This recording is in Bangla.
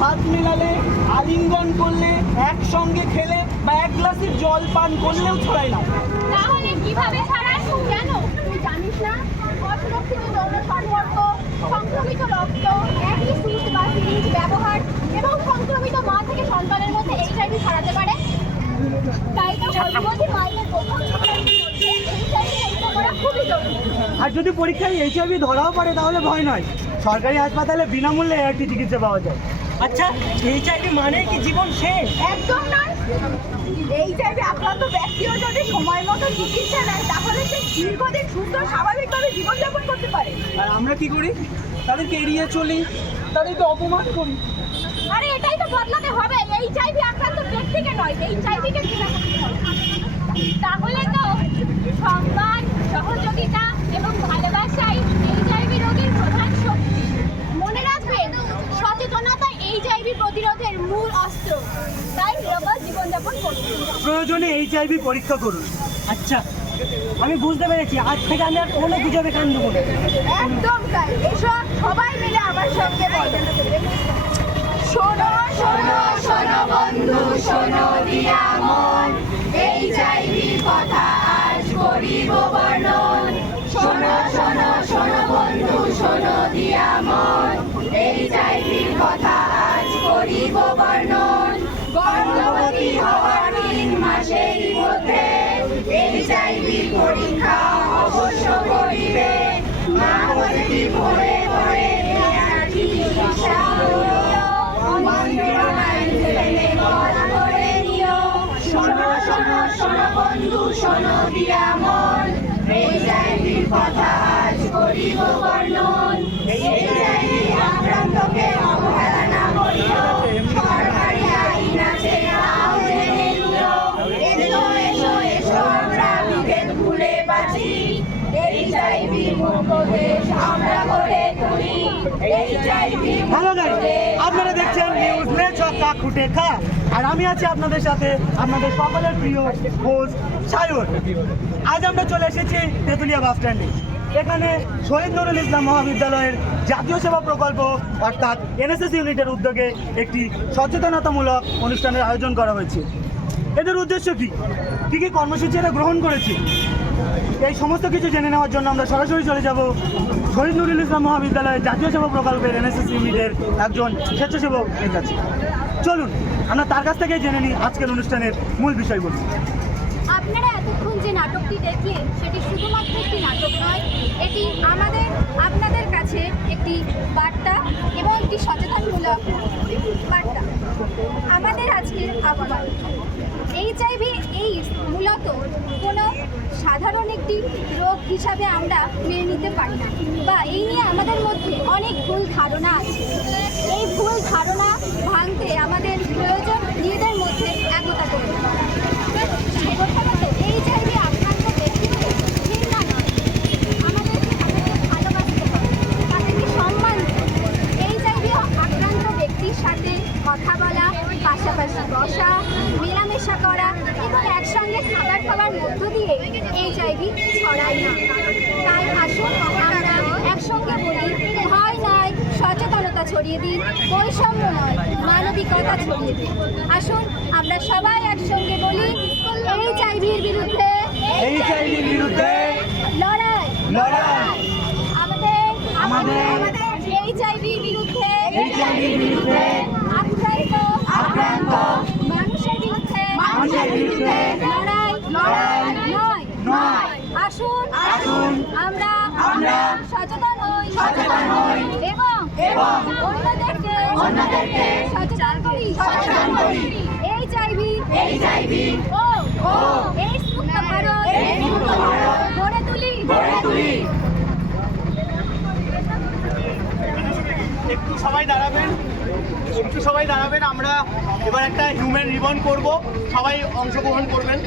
হাত মেলালে, আলিঙ্গন করলে, একসঙ্গে খেলে বা এক গ্লাসের জল পান করলেও ছড়ায় না। তাহলে কিভাবে ছড়ায়? কেন তুই জানিস না? অসুরক্ষিত যৌন সম্পর্ক, সংক্রমিত রক্ত, একই সুচ বা সিরিঞ্জ ব্যবহার এবং সংক্রমিত মা থেকে সন্তানের মধ্যে এইচআইভি ছড়াতে পারে। তাই তো গর্ভবতী মায়ের করা খুবই জরুরি। আর যদি পরীক্ষায় এইচআইভি ধরাও পড়ে তাহলে ভয় নয়, সরকারি হাসপাতালে বিনামূল্যে একটি চিকিৎসা পাওয়া যায়। আচ্ছা, এইচআইভি মানে কি জীবন শেষ? একদম নয়। এইচআইভি আক্রান্ত ব্যক্তিও যদি সময় মতো চিকিৎসা নেয় তাহলে সে দীর্ঘদিন সুস্থ স্বাভাবিকভাবে জীবনযাপন করতে পারে। আর আমরা কি করি? তাদেরকে এড়িয়ে চলি, তাদেরকে অপমান করি। আরে এটাই তো বদলাতে হবে। এইচআইভি আক্রান্ত ব্যক্তিকে নয়, এইচআইভিকে ঘৃণা করতে হবে। তাহলে তো সম্মান, সহযোগিতা এবং ভালোবাসাই এইচআইভি রোগীর প্রধান শক্তি। মনে রাখবেন, সচেতনতা এইচআইভি প্রতিরোধের মূল অস্ত্র। তাই নিরাপদ জীবনযাপন করুন। প্রয়োজনে এইচআইভি পরীক্ষা করুন। আচ্ছা, আমি বুঝতে পেরেছি। আজ থেকে আমি আর কোনো গুজবে কান দেবো না। একদম তাই। এসো সবাই মিলে আমার সঙ্গে বলেন, শোনো শোনো শোনো বন্ধু, শোনো দিয়া মন, এইচআইভি কথা আজ করিব বর্ণন। শোনো শোনো শোনো বন্ধু, শোনো দিয়া মন, এইচআইভি কথা আজ করিব বর্ণন। গর্ভবতী হওয়ার 3 মাসের মধ্যে এইচআইভি পরীক্ষা অবশ্য করিবে। মা বলতি ভরে ভরে চিকিৎসা করে নিও। শোনো শোনো শোনো বন্ধু, শোনো দিয়া মন, এইচআইভির কথা আজ করিব বর্ণন। এইচআইভি আক্রান্তকে অবহেলা না করিও, সরকারি আইন আছে তাও জেনে নিও। এসো এসো এসো আমরা বিভেদ ভুলে বাঁচি, এইচআইভি মুক্ত দেশ আমরা গড়ে তুলি। এইচআইভি হ্যালো গাইস, আপনারা দেখছেন নিউজ নে ছক্কা খুঁটে খা, আর আমি আছি আপনাদের সাথে, আপনাদের সকলের প্রিয় হোস্ট সায়র। আজ আমরা চলে এসেছি তেঁতুলিয়া বাস স্ট্যান্ডে। এখানে শহীদ নুরুল ইসলাম মহাবিদ্যালয়ের জাতীয় সেবা প্রকল্প অর্থাৎ এনএসএস ইউনিটের উদ্যোগে একটি সচেতনতামূলক অনুষ্ঠানের আয়োজন করা হয়েছে। এদের উদ্দেশ্য কী কী কর্মসূচি এরা গ্রহণ করেছে, এই সমস্ত কিছু জেনে নেওয়ার জন্য আমরা সরাসরি চলে যাব শহীদ নুরুল ইসলাম মহাবিদ্যালয়ের জাতীয় সেবা প্রকল্পের এনএসএস ইউনিটের একজন স্বেচ্ছাসেবকের কাছে। চলুন আমরা তার কাছ থেকে জেনে নিই আজকের অনুষ্ঠানের মূল বিষয়গুলো। আপনারা এতক্ষণ যে নাটকটি দেখলেন সেটি শুধুমাত্র একটি নাটক নয়, এটি আপনাদের কাছে একটি বার্তা এবং একটি সচেতনমূলক বার্তা। আমাদের আজকের আহ্বান, এইচআইভি এইডস মূলত কোনো সাধারণ একটি রোগ হিসাবে আমরা মেনে নিতে পারি না, বা এই নিয়ে আমাদের মধ্যে অনেক ভুল ধারণা আছে। এই ভুল ধারণা ভাঙতে আমাদের প্রয়োজন নিজেদের মধ্যে একতা করতে। প্রথমত, এইচআইভি আক্রান্ত ব্যক্তিদের ঘৃণা নয়, আমাদেরকে তাদেরকে ভালোবাসতে হবে, তাদেরকে সম্মান দিতে হবে। এইচআইভি আক্রান্ত ব্যক্তির সাথে কথা বলা, পাশাপাশি বসা, মেলামেশা করা এবং একসঙ্গে খাবার মধ্য দিয়ে এইচআইভি ছড়ায় না। তাই আসুন আমরা একসঙ্গে বলি, ভয় নয়, সচেতনতা ছড়িয়ে দিন, বৈষম্য নয়, মানবিকতা ছড়িয়ে দিন। আসুন আমরা সবাই একসঙ্গে বলি, এইচআইভির বিরুদ্ধে লড়াই। আমাদের এইচআইভির বিরুদ্ধে আক্রান্ত মানুষের বিরুদ্ধে লড়াই নয়। আসুন আমরা সচেতন হই এবং অন্যদেরকে সচেতন করি। এইচআইভি ও এইডস মুক্ত ভারত গড়ে তুলি। একটু সবাই দাঁড়ান। দাঁড়াবেন, একটু সবাই দাঁড়াবেন। আমরা এবার একটা হিউম্যান রিবন করব, সবাই অংশগ্রহণ করবেন।